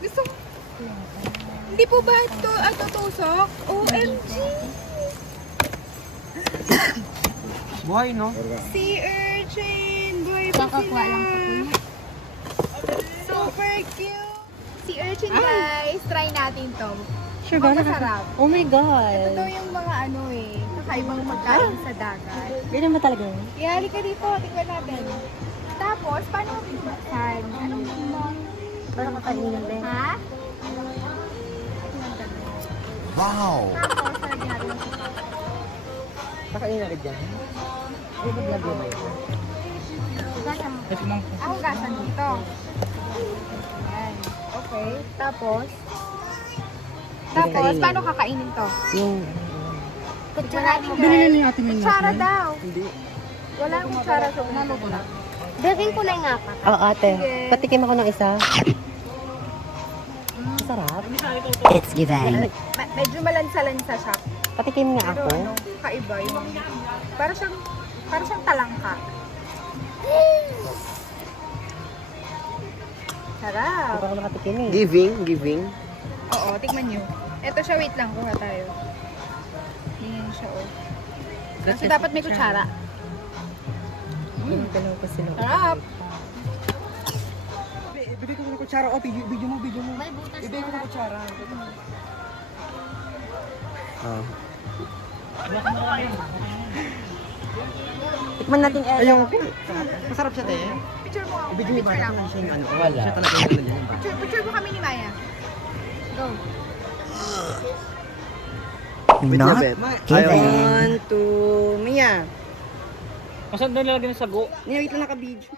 Gusto ko. Hindi po ba ito tusok? OMG! Buhay, no? Sea urchin! Buhay pa Kakakuha sila! lang po po. Super cute! Sea urchin guys! Try natin to. Sure ba? Masarap. Oh my Ito God. daw yung mga kakaibang pagkain sa dagat. Ganyan ba talaga yun? Kaya halika dito, tingnan natin. Tapos, paano mo pinubuksan? Anong mo? Parang kakainin din. Ha? Wow! Tapos, lagyan natin ng suka. Kakainin agad yan. Ibig lagyan mo yun. Hugasan mo. Hugasan dito. Ayan. Okay. Tapos, paano kakainin to? Yung... Kutsara natin Binili guys. ni Ate May Kutsara daw. Hindi. Wala akong kutsara sa unalo ko na. Daging kulay nga pa. Oo, ate. Sige. Patikim ako ng isa. Masarap. It's given. Medyo malansa-lansa siya. Patikim nga Pero ako. kaiba yung... Para siyang talangka. Sarap. Hindi pa ako nakatikim eh. Giving. Oo, tignan nyo. Ito siya, wait lang, kuha tayo. Ganyan siya, oh. Kasi dapat may kutsara. Dalawa pa sila. Sarap! Bibig ko ng kutsara. Oh, video mo. May butas Bibig ko ng na. kutsara. Ah. Tikman natin eh. Ayun. Masarap siya, te. Picture mo ako. Video mo ba? Picture ako. Siya yung ano. Wala. Siya talaga yung ano. Picture mo kami ni Maya. Go. Not Given. 1, 2, Mia. Masan doon nilagay ng sago? Wait lang naka-video.